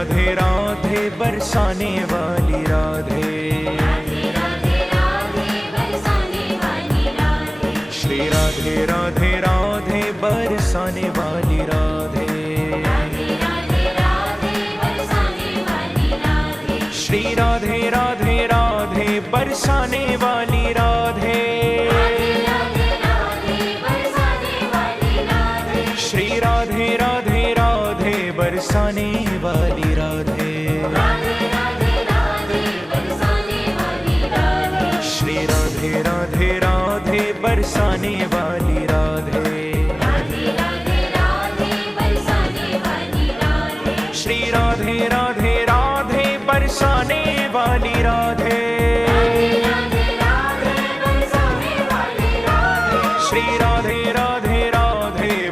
राधे राधे बरसाने वाली राधे, श्री राधे राधे राधे बरसाने वाली राधे, श्री राधे राधे राधे बरसाने वाली राधे, श्री राधे राधे राधे बरसाने वाली राधे, श्री राधे राधे राधे बरसाने वाली राधे, श्री राधे राधे राधे बरसाने वाली राधे, श्री राधे राधे राधे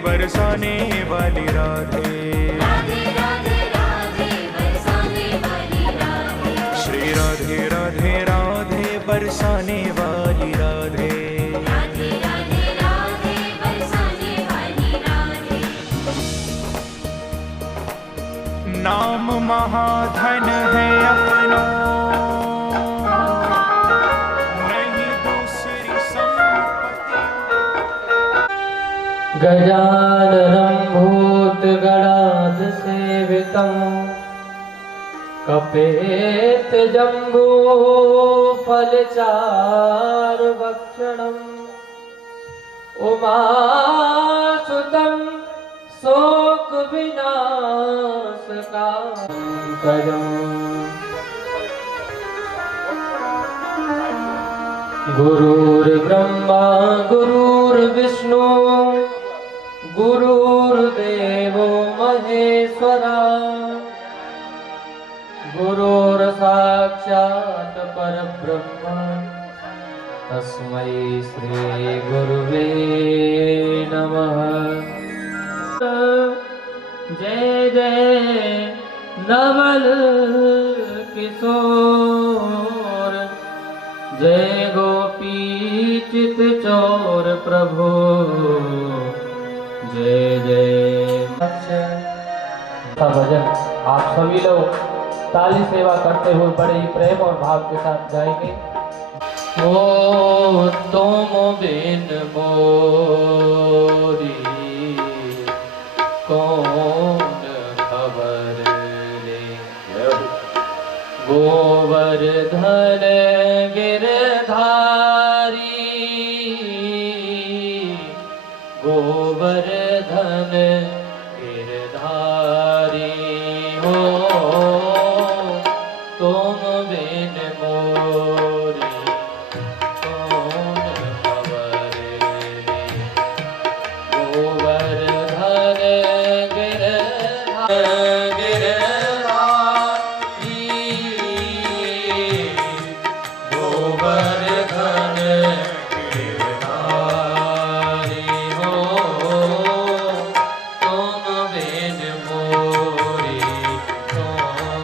बरसाने वाली राधे, श्री राधे राधे राधे बरसाने वाली राधे। नाम महाधन है अपनो, नहीं दूसरी संपत्ति। गजाननं भूतगणाध सेवितं कपेत जम्बू फलचारुभक्षणम् उमासुतं शोक विनाशकाङ्कजम् गुरुर्ब्रह्मा गुरुर्विष्णु गुरुर्देवो महेश्वरा गुरुर्साक्षात् परब्रह्म तस्मै श्री गुरुवे नमः। जय जय नवल किशोर, जय गोपी चित चोर प्रभु, जय जय। भजन आप सभी लोग ताली सेवा करते हुए बड़े ही प्रेम और भाव के साथ गाएंगे। ओ तुम बिन मोरी कौन खबर ले, गोवर्धन गिरधारी, गोवर्धन गिरधारी हो तुम बिन मोरी कौन खबर ले, गोवर्धन गिरधारी, गोवर्धन गिरधारी हो तुम बिन मोरी कौन।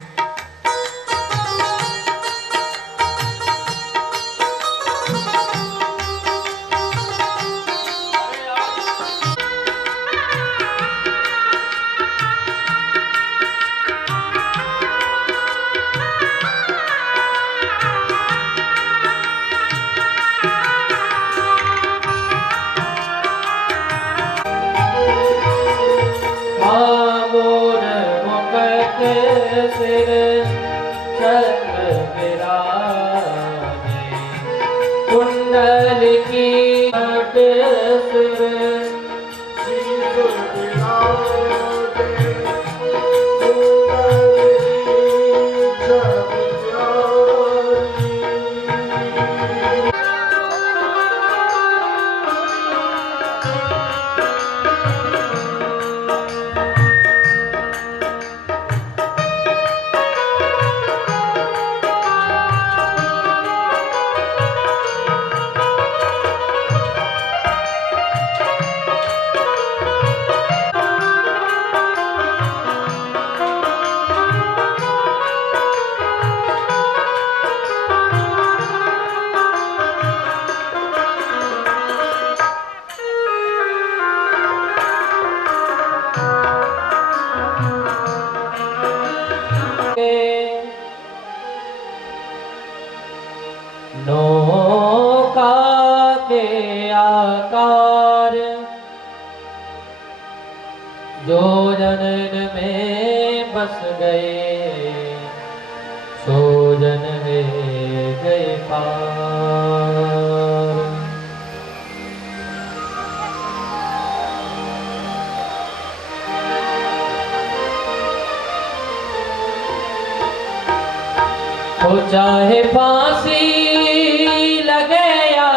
मोर मुकुट सिर चंद्र विराजे, कुंडल की घट सिर जो जनन में बस गए सो जन गए पार। हो चाहे फांसी लगे या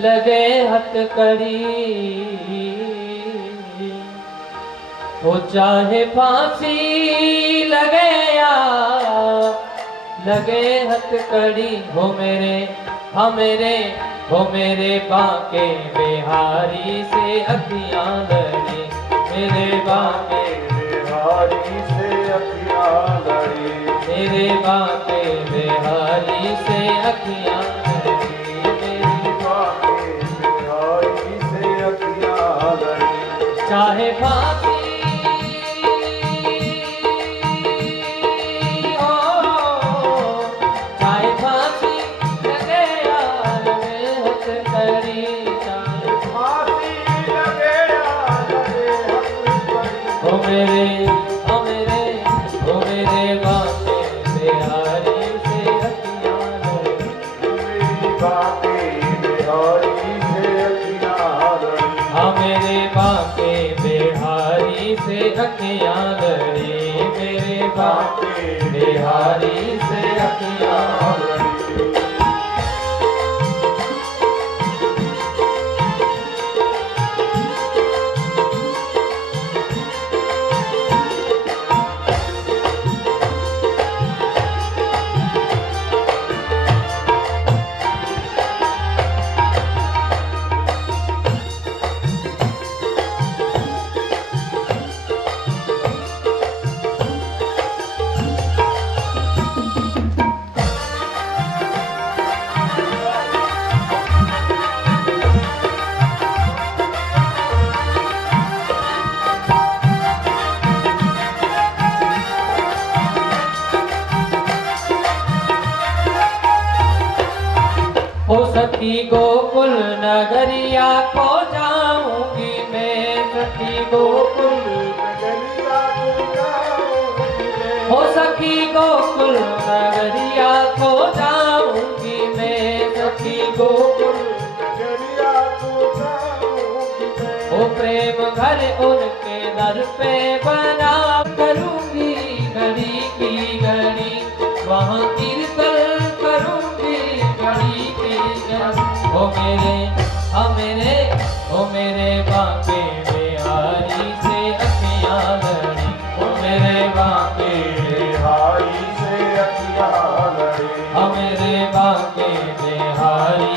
लगे हथकड़ी, हो चाहे फांसी लगे या लगे हथकड़ी, हो मेरे हो मेरे बांके बिहारी से अखियां लड़ी, मेरे बांके बिहारी से अखियां लड़ी, मेरे बांके बिहारी से अखियां लड़ी, मेरी बांके बिहारी से अखियां लड़ी। चाहे फांसी हो, चाहे फांसी लगे या लगे हथकड़ी, चाहे फांसी लगे या लगे हथकड़ी, हो मेरे बांके बिहारी से अखियां लड़ी, मेरी बांके बिहारी से अखियां लड़ी, हाँ मेरे बांके बिहारी से अखियां लड़ी, मेरे बांके बिहारी से अखियां लड़ी। हो सखी गोकुल नगरिया को जाऊंगी मैं, सखी गोकुल नगरिया को जाऊंगी मैं, हो सखी गोकुल नगरिया को जाऊंगी मैं, सखी गोकुल नगरिया को जाऊंगी मैं, हो प्रेम घर उनके दर पे बना करूंगी घड़ी की घड़ी, वहाँ कीर्तन करूंगी घड़ी की घड़ी, हो मेरे बांके बिहारी से अखियां लड़ी, हो मेरे बांके बिहारी से अखियां लड़ी, हो मेरे बांके बिहारी।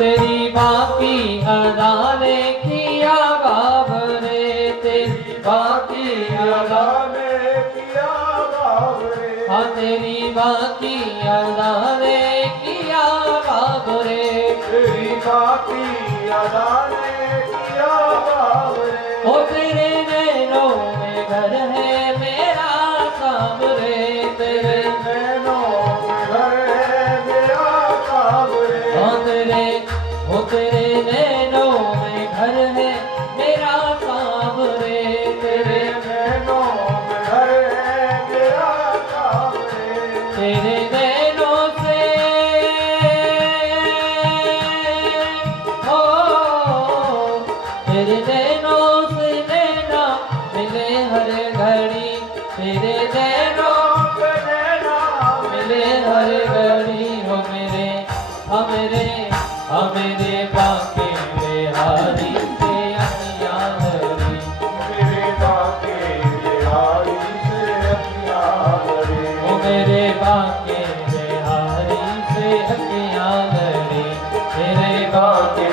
तेरी बाकी अदा ने किया बाबरे, तेरी बाकी अदा ने किया बाबरे, हाँ तेरी बाकी अदा ने किया बाबरे, तेरी बाकी अदा ने किया बाबरे, हो तेरे नैनों में घर है मेरा सामरे, तेरे नैनों में घर है मेरा सामरे, हो तेरे नैनों में घर है मेरा सामरे, तेरे नैनों में घर है मेरा सामरे, तेरे नैनों से हो, तेरे नैनों से नैना मिले हर घड़ी, तेरे नैनों से नैना मिले हर घड़ी, हो मेरे बांके बिहारी से अखियां लड़ी, मेरे बांके बिहारी से अखियां लड़ी, हो मेरे बांके बिहारी से अखियां लड़ी, मेरे बांके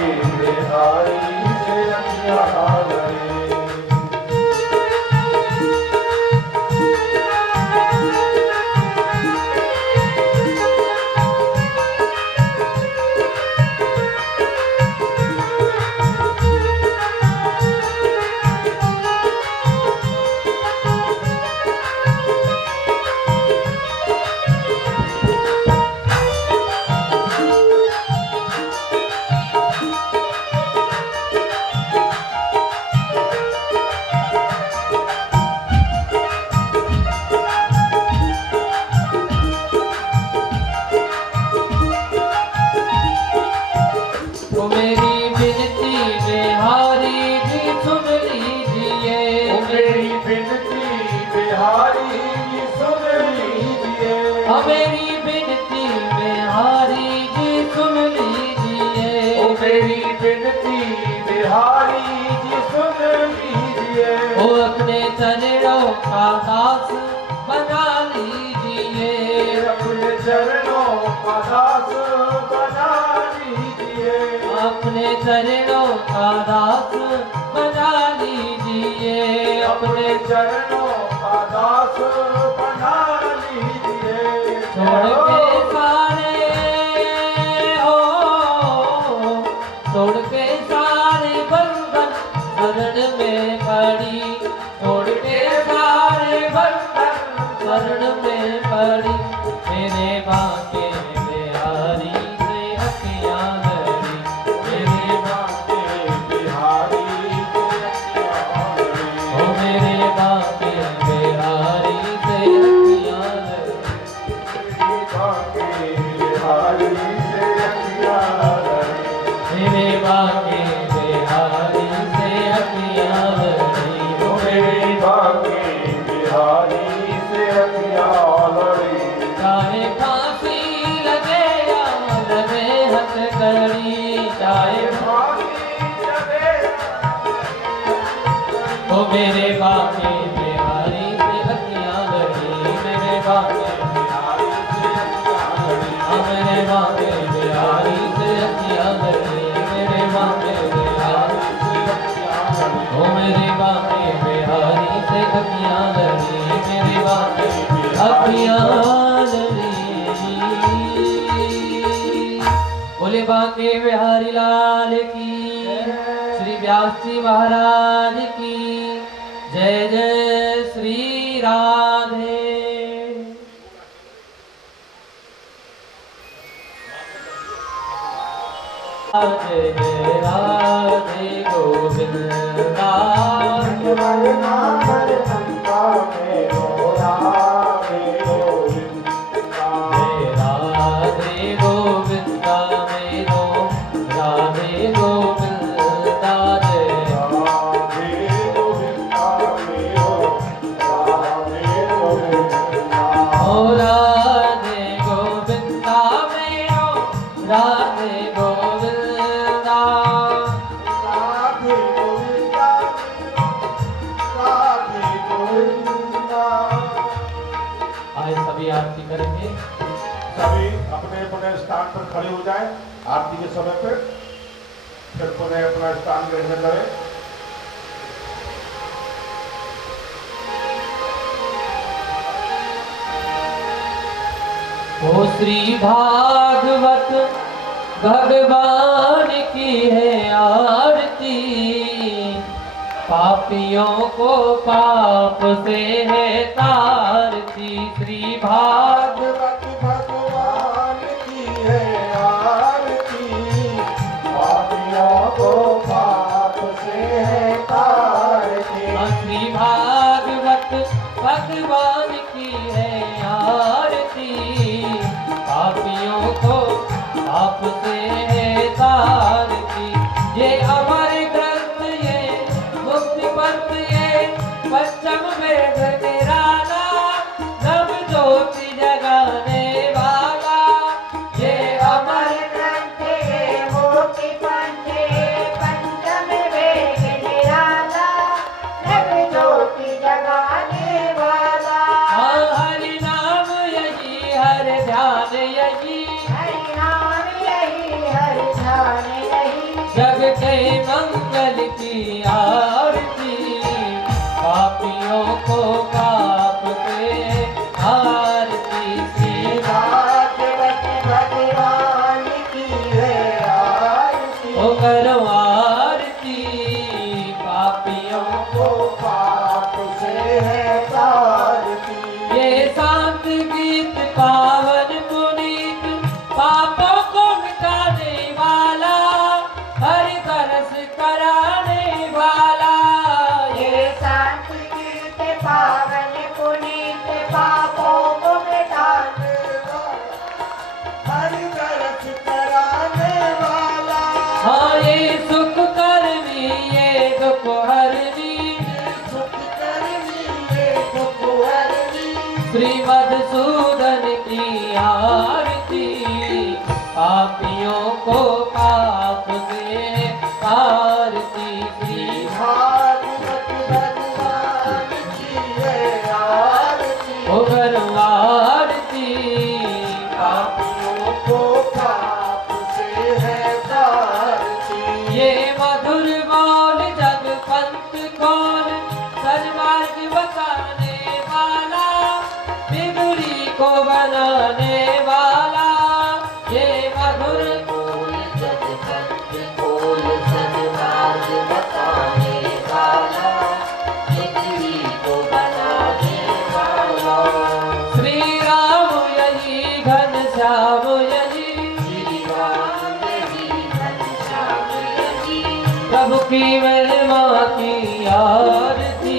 ओ मेरी विनती बिहारी जी सुन लीजिए, ओ मेरी विनती बिहारी जी सुन लीजिए, ओ मेरी विनती बिहारी जी सुन लीजिए, ओ मेरी विनती बिहारी जी सुन लीजिए, ओ अपने चरणों का दास बना लीजिए, अपने चरणों का दास बना लीजिए, अपने चरणों का दास बना लीजिए, अपने चरणों का दास बना लीजिए। छोड़ के सारे छोड़ के सारे बंधन शरण में पड़ी, छोड़ के सारे बंधन शरण में पड़ी, मेरे बाके बिहारी से अखियां लड़ी, मेरे बाके बिहारी से अखियां लड़ी, ओ मेरे बाके बिहारी से अखियां लड़ी, बाके बिहारी से अखियां लड़ी, मेरे बाके बिहारी से अखियां लड़ी, ओ मेरे बाके बिहारी से अखियां लड़ी। चाहे फांसी लगे या लगे हथकड़ी, चाहे ओ मेरे बाके बिहारी से अखियां लड़ी, मेरे बाके बिहारी से अखियां लड़ी, हाँ मेरे बाके बिहारी से अखियां लड़ी, मेरे बाके बिहारी से अखियां लड़ी, ओ मेरे बाके बिहारी से अखियां लड़ी, मेरे बाके अखियां लड़ी। बोले बाके बिहारी लाल की, श्री व्यास जी महाराज की जय, जय श्री राधे। जय जय राधे गोविंदा, जय राधे गोविंदा मेरो, राधे गोविंदा जय, ओ राधे गोविंदा मेरो, राधे गोविंदा, आए सभी आरती करेंगे। सभी अपने अपने स्थान पर खड़े हो जाएं आरती के समय पे, फिर पुनः अपना स्थान ग्रहण करें। ओ श्री भागवत भगवान की है आरती, पापियों को पाप से है तारती, श्री भागवत भगवान की है आरती, पापियों को पाप से है तारती, श्री भागवत भगवान की है आरती, पापियों को पाप से है तारती, ये अमर ग्रंथ ये मुक्ति पंथ ये पंचम वेद निराला, नव ज्योति जगाने वाला, ये अमर ग्रंथ ये मुक्ति पंथ ये पंचम वेद निराला, नव ज्योति जगाने वाला, हरि नाम यही हर ध्यान यही, हरि नाम यही हरि ध्यान यही, जग के मंगल की आरती, पापियों को पाप से आरती, श्री भागवत भगवान की है आरती, ओ करो आरती, पापियों को पाप से है तारती, ये शांत गीत पावन पुनीत, पापों को मिटाने वाला, हरि तरस कराने वाला, ये शांत गीत पावन पुनीत, पापों को मिटाने वाला, हरि तरस कराने वाला, प्रभु की महिमा की आरती,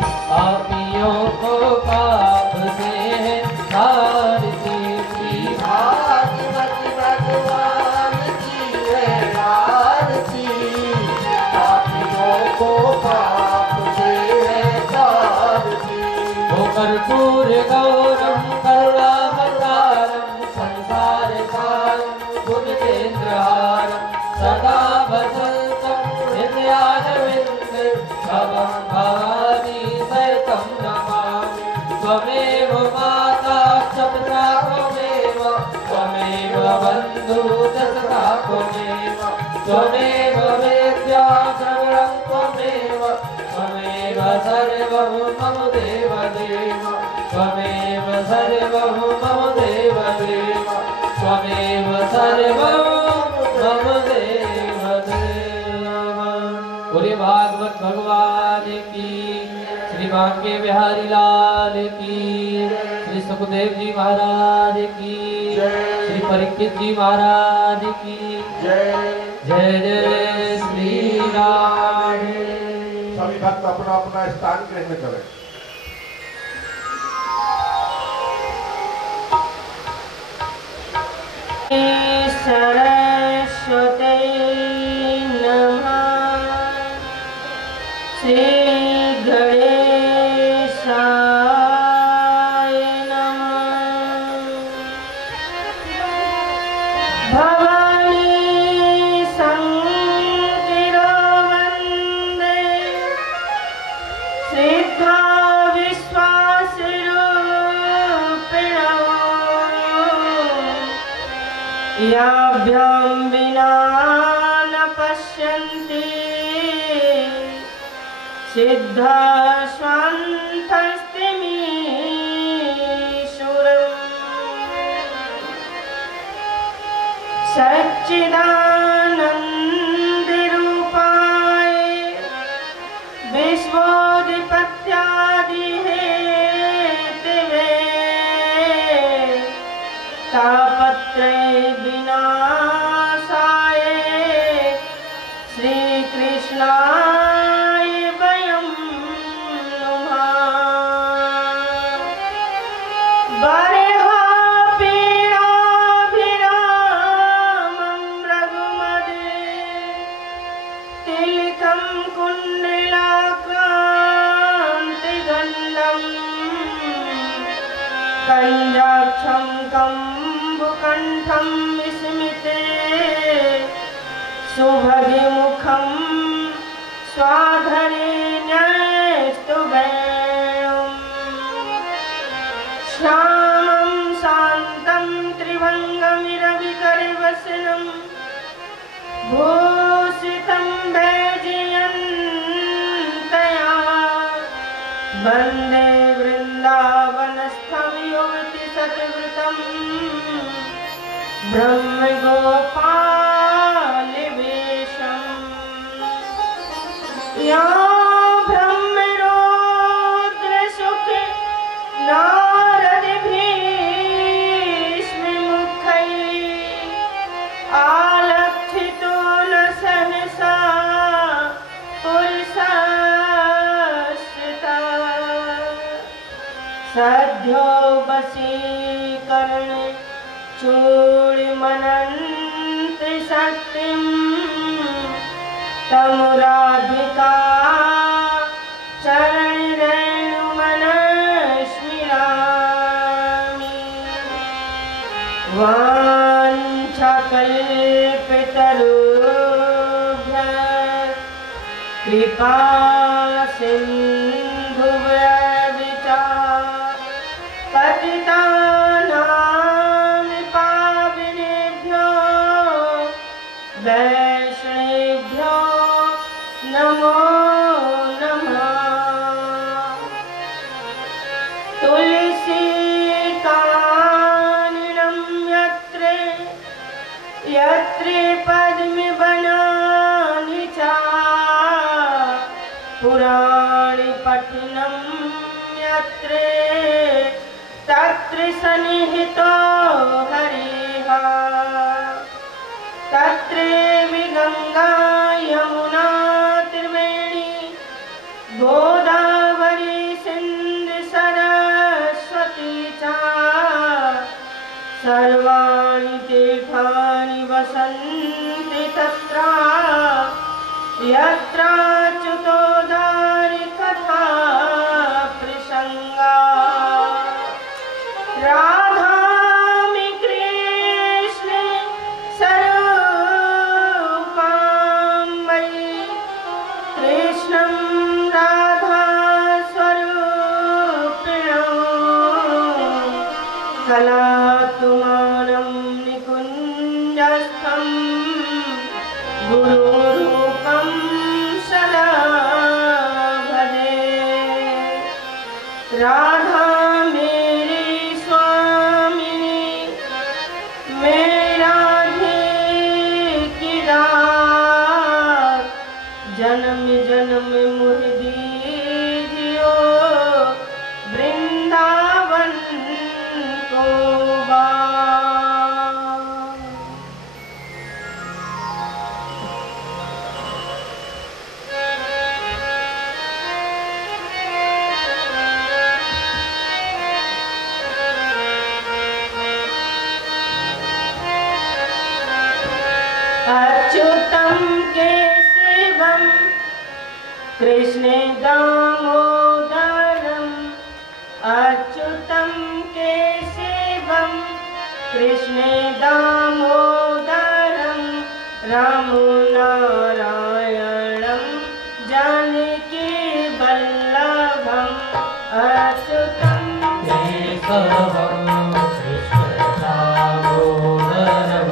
पापियों को पाप से है तारती। भागवत भगवान की है आरती, पापियों को पाप से है तारती। ओ कर्पूर गौरम करुणावतारम, संसार सारम भुजगेन्द्रहारम, सदा वसन्तं हृदयारविन्दे, भवं भवानी सहितं नमामि। त्वमेव माता च पिता त्वमेव, त्वमेव बन्धुः सखा त्वमेव, त्वमेव वेद्या द्रविणं त्वमेव, त्वमेव सर्वं मम देवदेव, त्वमेव सर्वं मम देवदेव, त्वमेव सर्वं मम देवदेव। बोले भागवत भगवान की, श्री बांके बिहारी लाल की, श्री सुखदेव जी महाराज की, श्री परीक्षित जी महाराज की जय। जय जय श्री राम। सभी भक्त अपना अपना स्थान ग्रहण करें। सरस्वती नमः, श्री गणेशाय नमः। भवानी संकीर्णो वन्दे, सिद्धा विश्वासरूपिणो, याभ्यां विना न पश्यन्ति सिद्धा स्वान्तस्तिमीशुरम्। सच्चिदानन्दरूपाय विश्वोत्पत्त्यादिहेतवे, तापत्रय विनाशाय श्रीकृष्णाय वयं नुमः। बर्हापीडाभिरामं रघुमदे, तिलकं कुण्डलाक्रान्तिगण्डम्, कञ्जाक्षं कम्बुकण्ठं विस्मिते, सुभगिमुखं स्वाधरेण्यस्तुभेयम्। श्यामं शान्तं त्रिभङ्गमिरविकरवसनं, भूषितं वैजयन्त्या, वन्दे वृन्दावनस्थं युवतिसतवृतं, ब्रह्मगोपालवेशम्। या ब्रह्मरुद्रसुख नारदभीष्ममुखैः, आलक्षितो न सहसा पुरुषस्थिता। सद्यो वशीकरणे चूड़मनन्ति शक्तिं, तमुराधिका चरणरेणुमनस्मिरामि। वाञ्छाकल्पतरुभ्यः कृपा सिन्धुभ्यश्च पतितानां पावनेभ्यो वैष्णवेभ्यो नमो नमः। तुलसीकाननं यत्र यत्र पद्मवनानि च, पुराणपठनं यत्र तत्र सन्निहितो हरिः। तत्र गंगा यमुना यत्राच्युतोदारि कथा प्रसंगा राधामि कृष्ण स्वरूपां मयि कृष्णं राधा स्वरूपिणं कलातुमानं निकुञ्जस्थं गुरुरूपं सदा भजे। राधा मेरी स्वामिनी मेरी राधे की दात जन्म जन्म मुझ दीजियो वृंदावन को बार। अच्युतं केशवं कृष्ण दामोदरम् अच्युतं केशवं कृष्ण दामोदरं रामो नारायणं जानकी वल्लभम् अच्युतं केशवं कृष्ण दामोदरं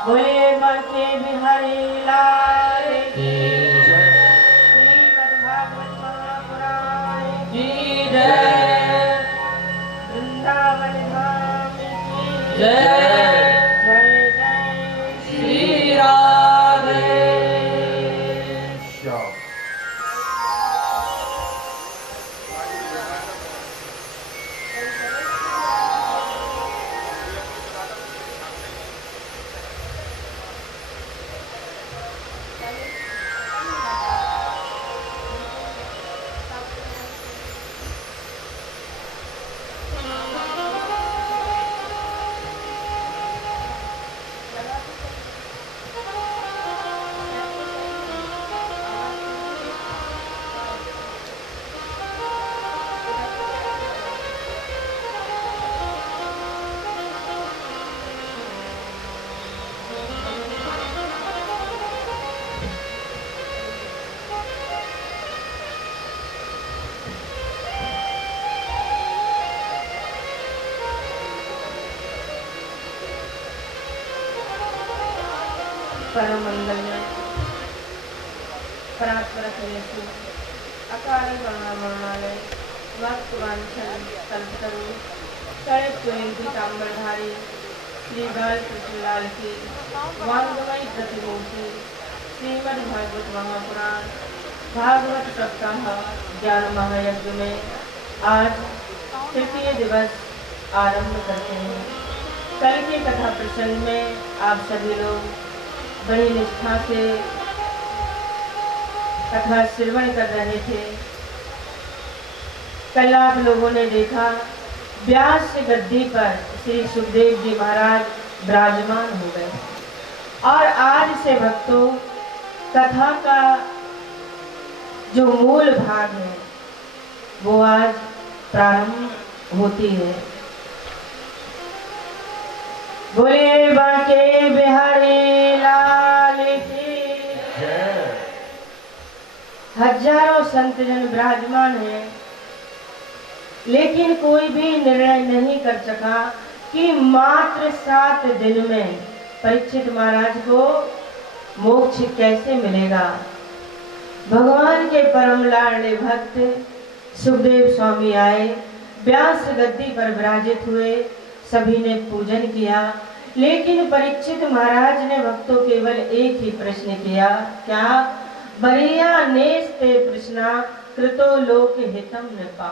बोले बांके बिहारी लाल की जय। श्रीमद्भागवत महापुराण की जय। वृंदावन धाम की जय। जय जय श्री राधे। श्याम। परम मंगलमय परात्पर यशु अकाल वर्णालय वक्त वांछन कल्पतरु कड़े पुलिंदी तांबरधारी श्री बाल कृष्णलाल की वांगमयी प्रतिमूर्ति श्रीमद् भागवत महापुराण भागवत सप्ताह ज्ञान महायज्ञ में आज तृतीय दिवस आरंभ करते हैं। कल के कथा प्रसंग में आप सभी लोग बड़ी निष्ठा से कथा श्रवण कर रहे थे। कल आप लोगों ने देखा व्यास गद्दी पर श्री सुखदेव जी महाराज विराजमान हो गए और आज से भक्तों कथा का जो मूल भाग है वो आज प्रारंभ होती है। बोले बांके बिहारी लाल की जय। हजारों संतजन विराजमान हैं, लेकिन कोई भी निर्णय नहीं कर सका कि मात्र 7 दिन में परीक्षित महाराज को मोक्ष कैसे मिलेगा। भगवान के परम लाडले भक्त सुखदेव स्वामी आए, व्यास गद्दी पर विराजित हुए, सभी ने पूजन किया, लेकिन परीक्षित महाराज ने भक्तों केवल एक ही प्रश्न किया, क्या बरिया नेस्ते प्रश्ना कृतो लोक हितम नृपा।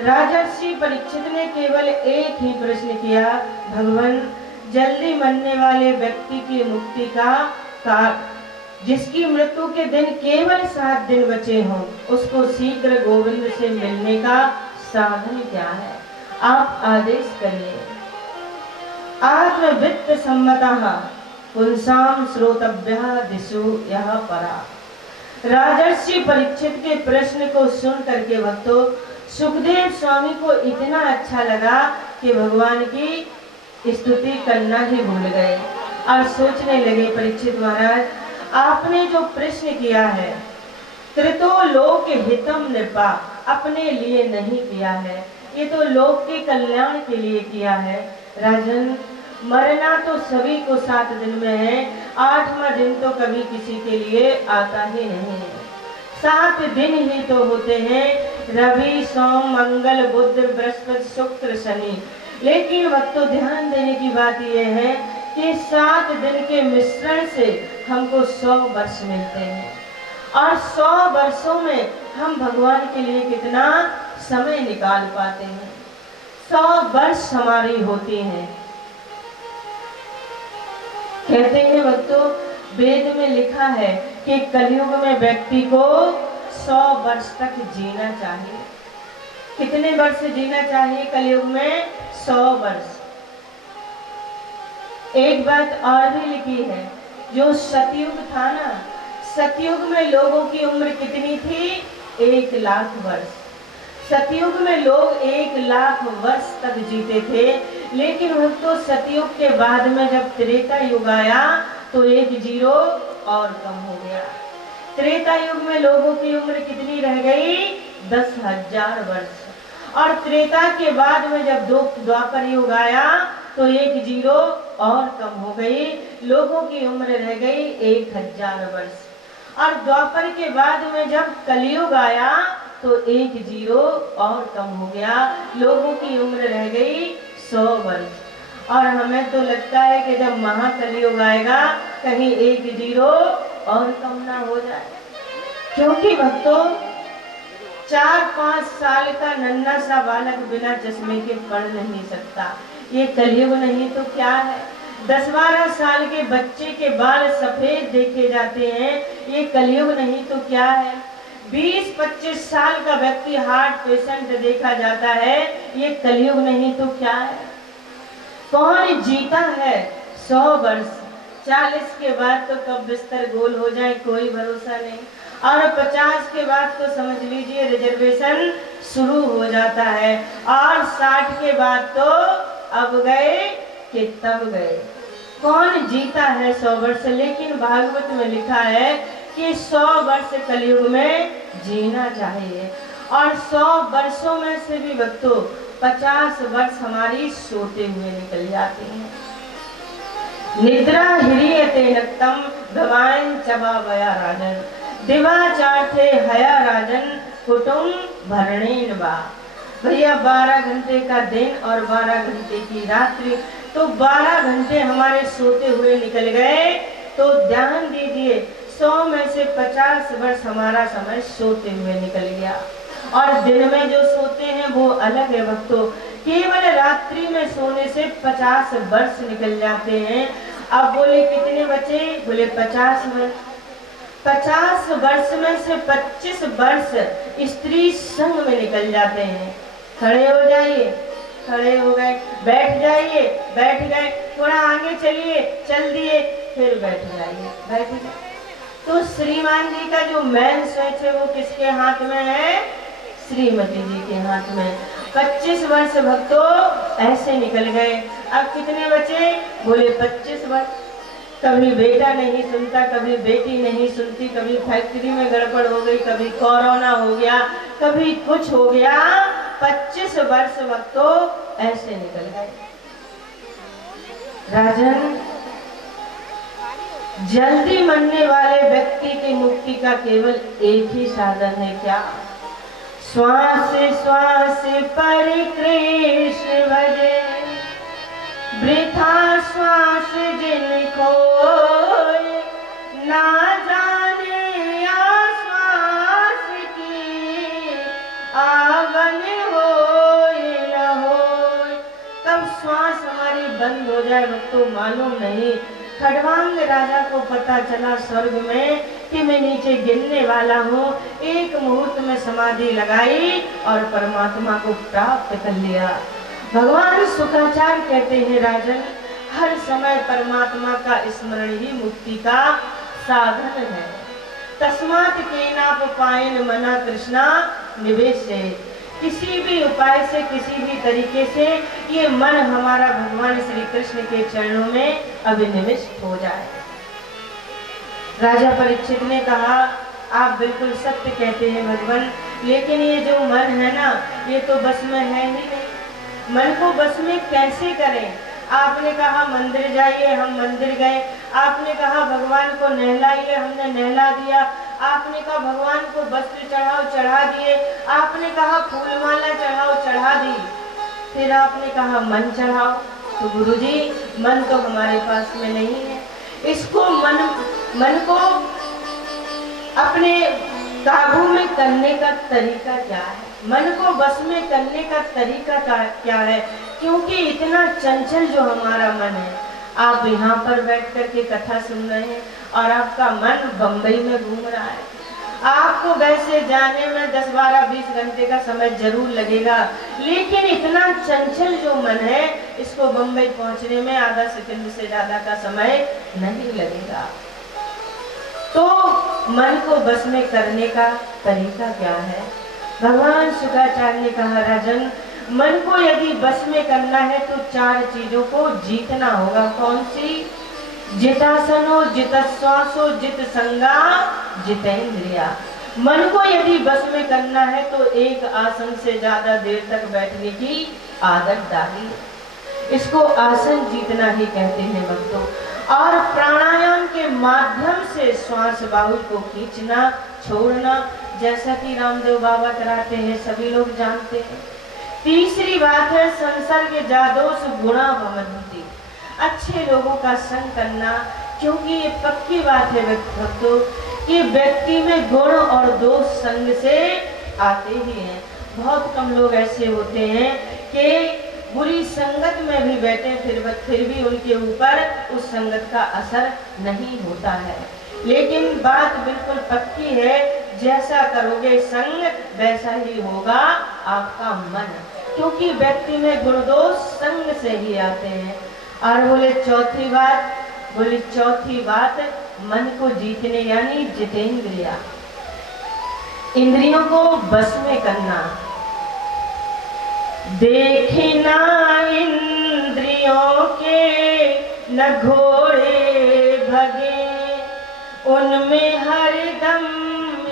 राजर्षि परीक्षित ने केवल एक ही प्रश्न किया, भगवान जल्दी मरने वाले व्यक्ति की मुक्ति का जिसकी मृत्यु के दिन केवल 7 दिन बचे हों, उसको शीघ्र गोविंद से मिलने का साधन क्या है, आप आदेश करिए। आत्मवित्त सम्मतः पुंसाम श्रोतव्यः दिशु यह परा। राजर्षि परीक्षित के प्रश्न को सुन करके भक्तों सुखदेव स्वामी को इतना अच्छा लगा कि भगवान की स्तुति करना ही भूल गए और सोचने लगे, परीक्षित महाराज आपने जो प्रश्न किया है त्रितो लोक हितम नृपा, अपने लिए नहीं किया है, ये तो लोक के कल्याण के लिए किया है। राजन मरना तो सभी को 7 दिन में है, 8वां दिन तो कभी किसी के लिए आता ही नहीं है। 7 दिन ही तो होते हैं, रवि सोम मंगल बुध बृहस्पति शुक्र शनि। लेकिन भक्तों ध्यान देने की बात यह है कि 7 दिन के मिश्रण से हमको 100 वर्ष मिलते हैं और 100 वर्षों में हम भगवान के लिए कितना समय निकाल पाते हैं। 100 वर्ष हमारी होती हैं। कहते हैं भक्तों वेद में लिखा है कि कलयुग में व्यक्ति को 100 वर्ष तक जीना चाहिए। कितने वर्ष जीना चाहिए कलयुग में? 100 वर्ष। एक बात और भी लिखी है, जो सतयुग था ना, सतयुग में लोगों की उम्र कितनी थी? 1 लाख वर्ष। सतयुग में लोग 1 लाख वर्ष तक जीते थे, लेकिन भक्तों सतयुग के बाद में जब त्रेता युग आया तो 1 जीरो और कम हो गया। त्रेता युग में लोगों की उम्र कितनी रह गई? 10,000 वर्ष। और त्रेता के बाद में जब द्वापर युग आया तो एक जीरो और कम हो गई, लोगों की उम्र रह गई 1000 वर्ष। और द्वापर के बाद में जब कलयुग आया तो एक जीरो और कम हो गया, लोगों की उम्र रह गई 100 वर्ष। और हमें तो लगता है कि जब महाकलयुग आएगा कहीं एक जीरो और कम ना हो जाए, क्योंकि भक्तों 4-5 साल का नन्हा सा बालक बिना चश्मे के पढ़ नहीं सकता, ये कलयुग नहीं तो क्या है। 10-12 साल के बच्चे के बाल सफेद देखे जाते हैं, ये कलयुग नहीं तो क्या है। 20-25 साल का व्यक्ति हार्ट पेशेंट देखा जाता है, ये कलयुग नहीं तो क्या है। कौन जीता है 100 वर्ष, 40 के बाद तो कब बिस्तर गोल हो जाए कोई भरोसा नहीं, और 50 के बाद तो समझ लीजिए रिजर्वेशन शुरू हो जाता है, और 60 के बाद तो अब गए कि तब गए। कौन जीता है 100 वर्ष। लेकिन भागवत में लिखा है कि 100 वर्ष कलयुग में जीना चाहिए, और 100 वर्षों में से भी भक्तों 50 वर्ष हमारी सोते हुए निकल जाते हैं। निद्रा हिरियते नक्तम भवान चबा वया राजन, दिवाचार्थे हया राजन कुटुम भरणेन बा। भैया 12 घंटे का दिन और 12 घंटे की रात्रि, तो 12 घंटे हमारे सोते हुए निकल गए। तो ध्यान दीजिए 100 में से 50 वर्ष हमारा समय सोते हुए निकल गया, और दिन में जो सोते हैं वो अलग है भक्तों। केवल रात्रि में सोने से 50 वर्ष निकल जाते हैं। अब बोले कितने बचे, बोले 50 वर्ष। 50 वर्ष में से 25 वर्ष स्त्री संग में निकल जाते हैं। खड़े हो जाइए, खड़े हो गए, बैठ जाइए, बैठ गए, थोड़ा आगे चलिए, चल दिए, फिर बैठ जाइए, बैठ गए। तो श्रीमान जी का जो मेन स्विच है वो किसके हाथ में है, श्रीमती जी के हाथ में। 25 वर्ष भक्तों ऐसे निकल गए। अब कितने बचे, बोले 25 वर्ष। कभी बेटा नहीं सुनता, कभी बेटी नहीं सुनती, कभी फैक्ट्री में गड़बड़ हो गई, कभी कोरोना हो गया, कभी कुछ हो गया। 25 वर्ष भक्तों ऐसे निकल गए। राजन, जल्दी मरने वाले व्यक्ति की मुक्ति का केवल एक ही साधन है, क्या? श्वास श्वास परिक्रेश भजे, वृथा श्वास जिन खोए, ना जाने आश्वास की आवन होए न होए। तब श्वास हमारी बंद हो जाए तो मालूम नहीं। खड़वांग राजा को पता चला स्वर्ग में कि मैं नीचे गिरने वाला हूँ। एक मुहूर्त में समाधि लगाई और परमात्मा को प्राप्त कर लिया। भगवान शुक्राचार्य कहते हैं राजन, हर समय परमात्मा का स्मरण ही मुक्ति का साधन है। तस्मात् केनाप पायन मना कृष्णा निवेशे। किसी भी उपाय से, किसी भी तरीके से ये मन हमारा भगवान श्री कृष्ण के चरणों में अभिनिविष्ट हो जाए। राजा परीक्षित ने कहा, आप बिल्कुल सत्य कहते हैं भगवान, लेकिन ये जो मन है ना, ये तो बस में है ही नहीं। मन को बस में कैसे करें? आपने कहा मंदिर जाइए, हम मंदिर गए। आपने कहा भगवान को नहलाइए, हमने नहला दिया। आपने कहा भगवान को वस्त्र चढ़ाओ, चढ़ा दिए। आपने कहा फूलमाला चढ़ाओ, चढ़ा दी। फिर आपने कहा मन चढ़ाओ। तो गुरुजी, मन तो हमारे पास में नहीं है। इसको मन को अपने काबू में करने का तरीका क्या है? मन को बस में करने का तरीका क्या है? क्योंकि इतना चंचल जो हमारा मन है, आप यहाँ पर बैठ कर के कथा सुन रहे हैं और आपका मन बम्बई में घूम रहा है। आपको वैसे जाने में 10, 12, 20 घंटे का समय जरूर लगेगा, लेकिन इतना चंचल जो मन है, इसको बम्बई पहुंचने में आधा सेकंड से ज्यादा का समय नहीं लगेगा। तो मन को बस में करने का तरीका क्या है? भगवान शुक्राचार्य ने कहा, राजन, मन को यदि बस में करना है तो 4 चीजों को जीतना होगा। कौन सी? जितासनो, जितश्वासो, जित संगा, जितेंद्रिया। मन को यदि बस में करना है तो एक आसन से ज्यादा देर तक बैठने की आदत डालिए। इसको आसन जीतना ही कहते हैं भक्तों। और प्राणायाम के माध्यम से श्वास बाहु को खींचना छोड़ना, जैसा कि रामदेव बाबा कराते हैं, सभी लोग जानते हैं। तीसरी बात है संसर्ग जादोष गुणा भवन्ति, अच्छे लोगों का संग करना, क्योंकि ये पक्की बात है भक्तों कि व्यक्ति में गुण और दोष संग से आते ही हैं। बहुत कम लोग ऐसे होते हैं कि बुरी संगत में भी बैठे फिर भी उनके ऊपर उस संगत का असर नहीं होता है। लेकिन बात बिल्कुल पक्की है, जैसा करोगे संग वैसा ही होगा आपका मन, क्योंकि व्यक्ति में गुण दोष संग से ही आते हैं। और बोले चौथी बात मन को जीतने यानी जितेंद्रिया, इंद्रियों को बस में करना। देखे ना इंद्रियों के न घोड़े भगे, उनमें हरदम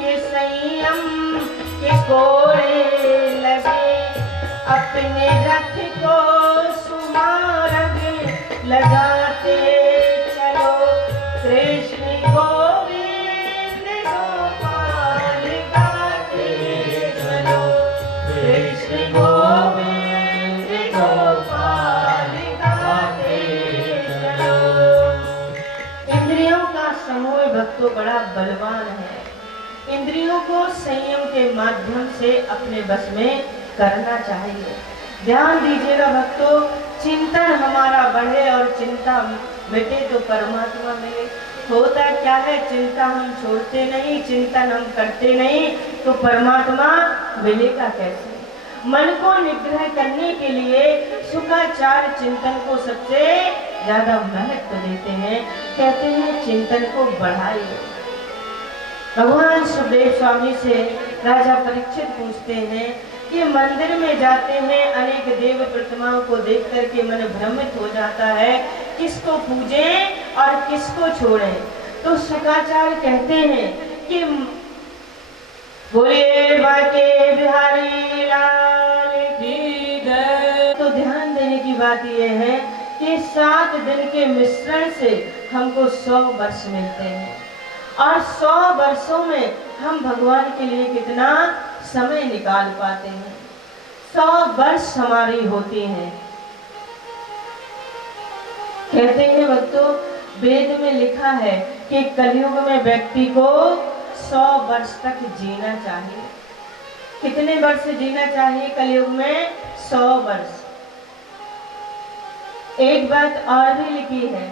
ये संयम के कोड़े लगे। अपने रथ को सुमार्ग लगाते चलो, कृष्ण गोविंद गोपाल गाते चलो, कृष्ण गोविंद गोपाल गाते चलो। इंद्रियों का समूह भक्तों बड़ा बलवान है। इंद्रियों को संयम के माध्यम से अपने बस में करना चाहिए। ध्यान दीजिएगा भक्तों, चिंतन हमारा बढ़े और चिंता मिटे तो परमात्मा मिले। होता क्या है, चिंता हम छोड़ते नहीं, चिंतन हम करते नहीं तो परमात्मा मिलेगा कैसे। मन को निग्रह करने के लिए शुक्राचार्य चिंतन को सबसे ज्यादा महत्व देते हैं। कहते हैं चिंतन को बढ़ाइए। भगवान सुखदेव स्वामी से राजा परीक्षित पूछते हैं कि मंदिर में जाते हैं, अनेक देव प्रतिमाओं को देख करके मन भ्रमित हो जाता है, किसको पूजें और किसको छोड़ें। तो शुक्राचार्य कहते हैं कि बोले बाके बिहारी लाल की जय। तो ध्यान देने की बात यह है कि 7 दिन के मिश्रण से हमको 100 वर्ष मिलते हैं, और 100 वर्षों में हम भगवान के लिए कितना समय निकाल पाते हैं। 100 वर्ष हमारी होती हैं। कहते हैं भक्तों, वेद में लिखा है कि कलयुग में व्यक्ति को 100 वर्ष तक जीना चाहिए। कितने वर्ष जीना चाहिए कलयुग में? 100 वर्ष। एक बात और भी लिखी है,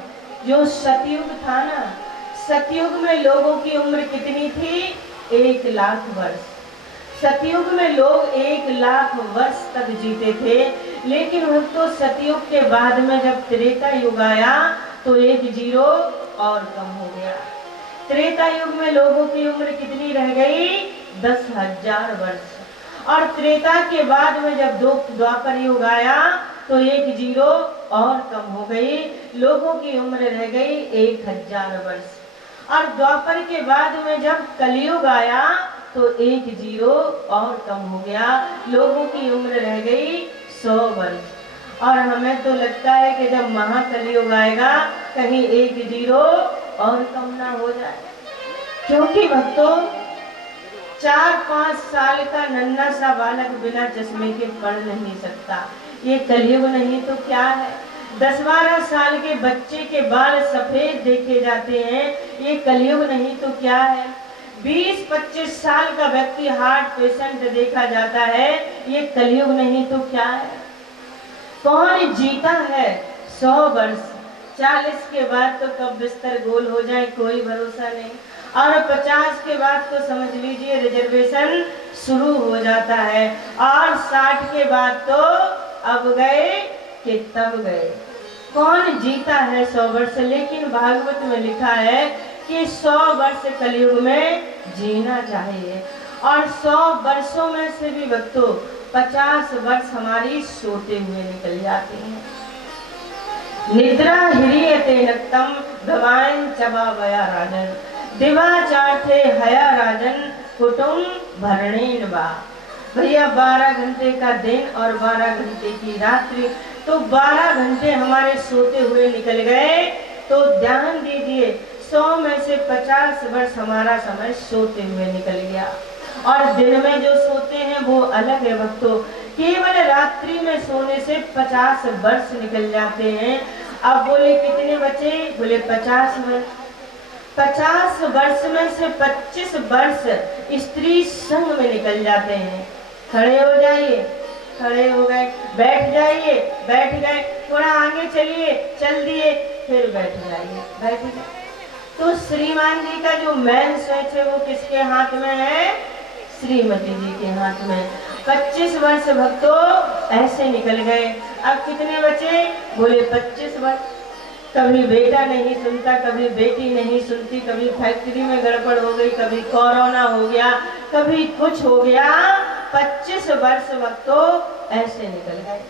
जो सतयुग था ना, सतयुग में लोगों की उम्र कितनी थी? 1 लाख वर्ष। सतयुग में लोग 1 लाख वर्ष तक जीते थे। लेकिन भक्तों, सतयुग के बाद में जब त्रेता युग आया तो 1 जीरो और कम हो गया। त्रेता युग में लोगों की उम्र कितनी रह गई? 10,000 वर्ष। और त्रेता के बाद में जब द्वापर युग आया तो 1 जीरो और कम हो गई, लोगों की उम्र रह गई 1000 वर्ष। और द्वापर के बाद में जब कलयुग आया तो 1 जीरो और कम हो गया, लोगों की उम्र रह गई 100 वर्ष। और हमें तो लगता है कि जब महाकलयुग आएगा कहीं 1 जीरो और कम ना हो जाए, क्योंकि भक्तों 4-5 साल का नन्हा सा बालक बिना चश्मे के पढ़ नहीं सकता। ये कलयुग नहीं तो क्या है। 10-12 साल के बच्चे के बाल सफेद देखे जाते हैं, ये कलयुग नहीं तो क्या है। 20-25 साल का व्यक्ति हार्ट पेशेंट देखा जाता है, ये कलयुग नहीं तो क्या है। कौन जीता है 100 वर्ष? 40 के बाद तो कब बिस्तर गोल हो जाए कोई भरोसा नहीं, और 50 के बाद तो समझ लीजिए रिजर्वेशन शुरू हो जाता है, और 60 के बाद तो अब गए कि तब गए। कौन जीता है 100 वर्ष? लेकिन भागवत में लिखा है कि 100 वर्ष कलयुग में जीना चाहिए। और 100 वर्षों में से भी भक्तों 50 वर्ष हमारी सोते हुए निकल जाते हैं। निद्रा ह्रियते नक्तम भवान चबा वया राजन, दिवा चाटे हया राजन कुटुम भरणेन बा। भैया 12 घंटे का दिन और 12 घंटे की रात्रि तो 12 घंटे हमारे सोते हुए निकल गए। तो ध्यान दीजिए, 100 में से 50 वर्ष हमारा समय सोते हुए निकल गया। और दिन में जो सोते हैं वो अलग है भक्तों। केवल रात्रि में सोने से 50 वर्ष निकल जाते हैं। अब बोले कितने बचे? बोले 50 वर्ष। 50 वर्ष में से 25 वर्ष स्त्री संग में निकल जाते हैं। खड़े हो जाइए, खड़े हो गए, बैठ जाइए, बैठ गए, थोड़ा आगे चलिए, चल दिए, फिर बैठ जाइए, बैठ गए। तो श्रीमान जी का जो मैन स्विच है वो किसके हाथ में है? श्रीमती जी के हाथ में। 25 वर्ष भक्तों ऐसे निकल गए। अब कितने बचे? बोले 25 वर्ष। कभी बेटा नहीं सुनता, कभी बेटी नहीं सुनती, कभी फैक्ट्री में गड़बड़ हो गई, कभी कोरोना हो गया, कभी कुछ हो गया। 25 वर्ष भक्तों ऐसे निकल गए।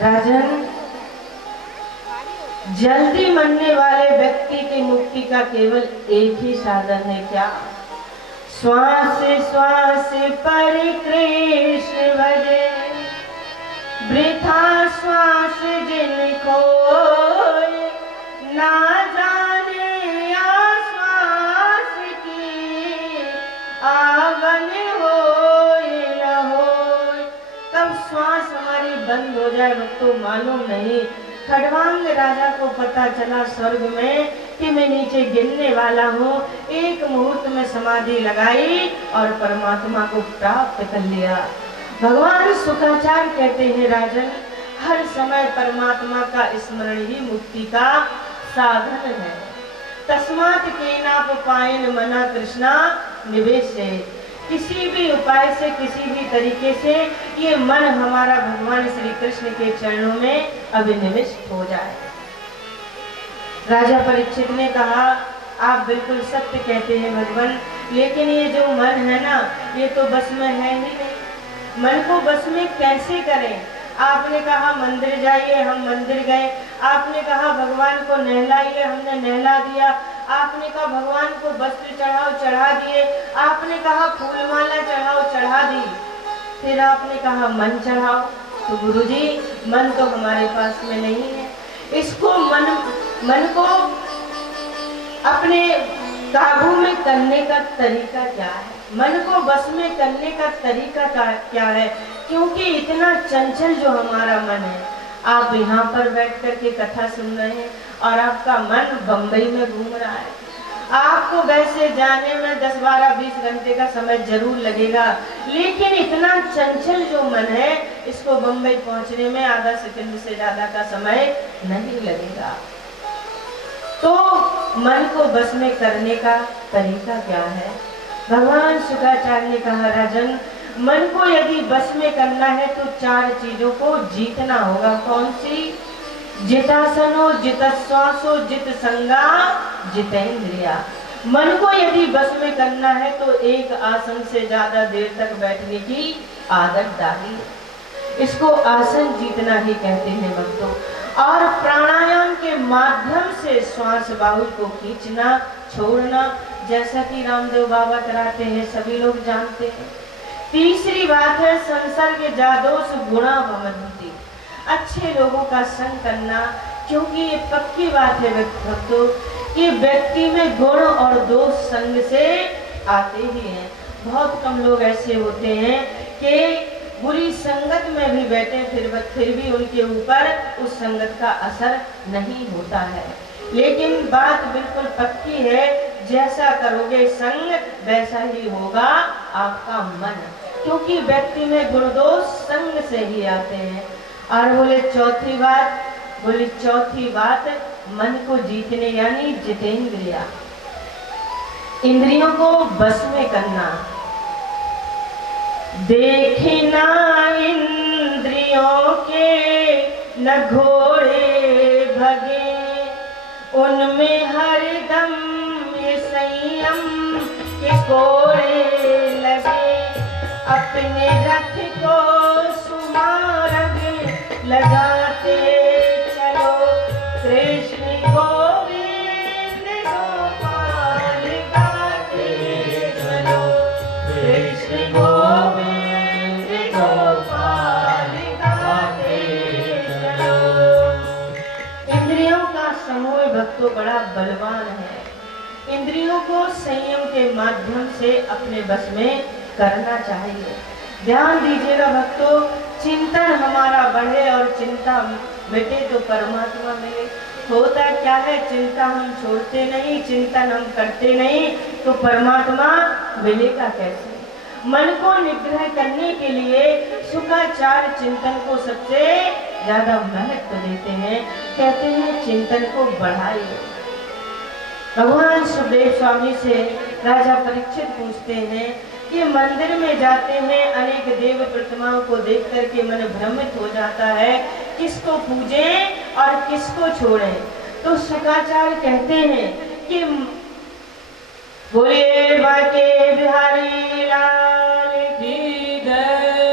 राजन, जल्दी मरने वाले व्यक्ति की मुक्ति का केवल एक ही साधन है, क्या? श्वास श्वास पर कृष्ण भजे, वृथा श्वास जिन खोए, ना जाने आश्वास की आवन होए न होए। कब श्वास हमारी बंद हो जाए भक्तों मालूम नहीं। खड़वांग राजा को पता चला स्वर्ग में कि मैं नीचे गिरने वाला हूँ। एक मुहूर्त में समाधि लगाई और परमात्मा को प्राप्त कर लिया। भगवान शुक्राचार्य कहते हैं राजन, हर समय परमात्मा का स्मरण ही मुक्ति का साधन है। तस्मात् केनापपायेन मना कृष्णा निवेशे। किसी भी उपाय से, किसी भी तरीके से ये मन हमारा भगवान श्री कृष्ण के चरणों में अभिनिविष्ट हो जाए। राजा परीक्षित ने कहा, आप बिल्कुल सत्य कहते हैं भगवान, लेकिन ये जो मन है ना, ये तो बस में है ही नहीं। मन को बस में कैसे करें? आपने कहा मंदिर जाइए, हम मंदिर गए। आपने कहा भगवान को नहलाइए, हमने नहला दिया। आपने कहा भगवान को वस्त्र चढ़ाओ, चढ़ा दिए। आपने कहा फूलमाला चढ़ाओ, चढ़ा दी। फिर आपने कहा मन चढ़ाओ। तो गुरुजी, मन तो हमारे पास में नहीं है। इसको मन को अपने काबू में करने का तरीका क्या है? मन को बस में करने का तरीका क्या है? क्योंकि इतना चंचल जो हमारा मन है। आप यहाँ पर बैठ कर के कथा सुन रहे हैं और आपका मन बम्बई में घूम रहा है। आपको वैसे जाने में 10, 12, 20 घंटे का समय जरूर लगेगा, लेकिन इतना चंचल जो मन है, इसको बम्बई पहुंचने में आधा सेकंड से ज्यादा का समय नहीं लगेगा। तो मन को बस में करने का तरीका क्या है? भगवान शुक्राचार्य ने कहा, राजन, मन को यदि बस में करना है तो 4 चीजों को जीतना होगा। कौन सी? जितासनो, जितश्वासो, जित संगा, जितेंद्रिया। मन को यदि बस में करना है तो एक आसन से ज्यादा देर तक बैठने की आदत डाली। इसको आसन जीतना ही कहते हैं भक्तों। और प्राणायाम के माध्यम से श्वास बाहु को खींचना, छोड़ना, जैसा कि रामदेव बाबा कराते हैं, सभी लोग जानते हैं। तीसरी बात है संसर्ग जादोष गुणा भवन्ति। अच्छे लोगों का संग करना, क्योंकि ये पक्की बात है भक्तों कि व्यक्ति में गुण और दोष संग से आते ही हैं। बहुत कम लोग ऐसे होते हैं कि बुरी संगत में भी बैठे फिर भी उनके ऊपर उस संगत का असर नहीं होता है। लेकिन बात बिल्कुल पक्की है, जैसा करोगे संग वैसा ही होगा आपका मन, क्योंकि व्यक्ति में गुण दोष संग से ही आते हैं। और बोले चौथी बात मन को जीतने यानी जितेंद्रिया, इंद्रियों को बस में करना। देखे ना इंद्रियों के न घोड़े भगे, उनमें हरदम ये संयम के कोड़े लगे। अपने रथ को सुमार्ग लगाते चलो, कृष्ण गोविंद गोपाल गाते चलो, कृष्ण गोविंद गोपाल गाते हुए भक्तों बड़ा बलवान है। इंद्रियों को संयम के माध्यम से अपने बस में करना चाहिए। ध्यान दीजिएगा भक्तों, चिंतन हमारा बढ़े और चिंता मिटे तो परमात्मा मिले। होता क्या है, चिंता हम छोड़ते नहीं, चिंतन हम करते नहीं, तो परमात्मा मिलेगा कैसे। मन को निग्रह करने के लिए शुकाचार्य चिंतन को सबसे ज्यादा महत्व देते हैं। कहते हैं चिंतन को बढ़ाइए। भगवान सुखदेव स्वामी से राजा परीक्षित पूछते हैं कि मंदिर में जाते हैं, अनेक देव प्रतिमाओं को देख करके मन भ्रमित हो जाता है, किसको पूजें और किसको छोड़ें। तो शुकाचार्य कहते हैं कि बोलिए